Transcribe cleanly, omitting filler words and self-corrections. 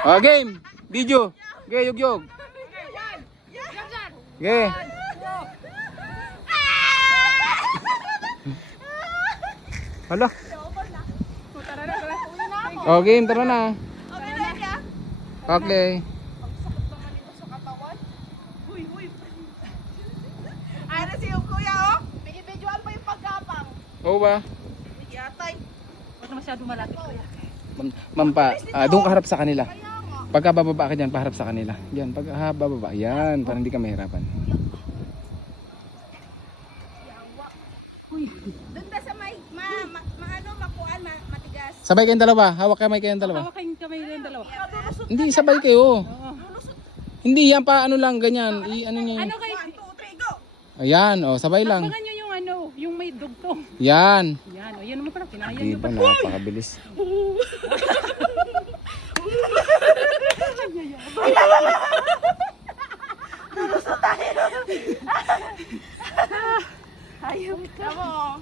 Game. Video. Okay, yug-yug. Okay. Hala. Game, tara na. Okay. Ay na siyo kuya oh. Binibidyoan pa yung paggapang. Oo ba? Yatay. Huwag na masyado malapit kuya. Mampa, doon ka harap sa kanila. Pagka bababa ka dyan, paharap sa kanila. Yan, pagka bababa. Yan, para hindi ka mahirapan. Doon ba sa may makuan matigas. Sabay kayong dalawa. Hawak kamay kayong dalawa. Hawakan kamay rin dalawa. Hindi, sabay kayo. Hindi, yan pa ano lang, ganyan. Ano niyo. Ano kayo? 1, 2, 3 go. Ayan, sabay lang. Abangan nyo yung ano, yung may dugtong. Yan. Yan, o yan naman pala, kinayan nyo Diba, pa. napakabilis. Ayaw. Tama.